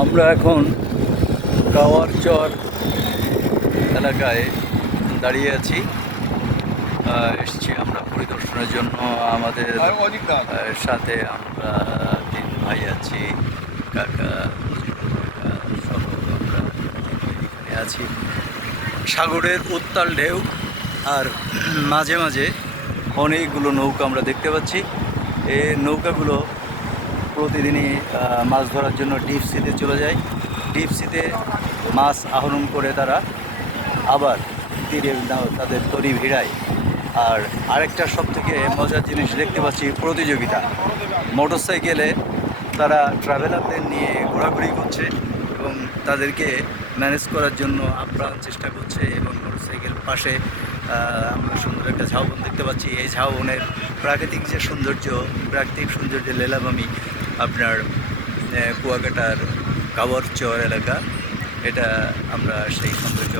আমরা এখন কাওয়ারচর এলাকায় দাঁড়িয়ে আছি। এসেছি আমরা পরিদর্শনের জন্য। আমাদের সাথে আমরা 3 ভাই আছি, কাকা সহ আমরা এখানে আছি। সাগরের উত্তাল ঢেউ আর মাঝে মাঝে অনেকগুলো নৌকা আমরা দেখতে পাচ্ছি। এই নৌকাগুলো প্রতিদিনই মাছ ধরার জন্য ডিপ সিতে চলে যায়। ডিপ সিতে মাছ আহরণ করে তারা আবার তীরে তাদের তরি ভিড়ায়। আর আরেকটা সবথেকে মজার জিনিস দেখতে পাচ্ছি, প্রতিযোগিতা। মোটরসাইকেলে তারা ট্রাভেলারদের নিয়ে ঘোরাঘুরি করছে এবং তাদেরকে ম্যানেজ করার জন্য আপ্রাণ চেষ্টা করছে। এবং মোটরসাইকেল পাশে আমরা সুন্দর একটা ঝাউবন দেখতে পাচ্ছি। এই ঝাউবনের প্রাকৃতিক যে সৌন্দর্য, প্রাকৃতিক সৌন্দর্যের লীলাভূমি আপনার কুয়াকাটার কাওয়ারচর এলাকা, এটা আমরা সেই সৌন্দর্য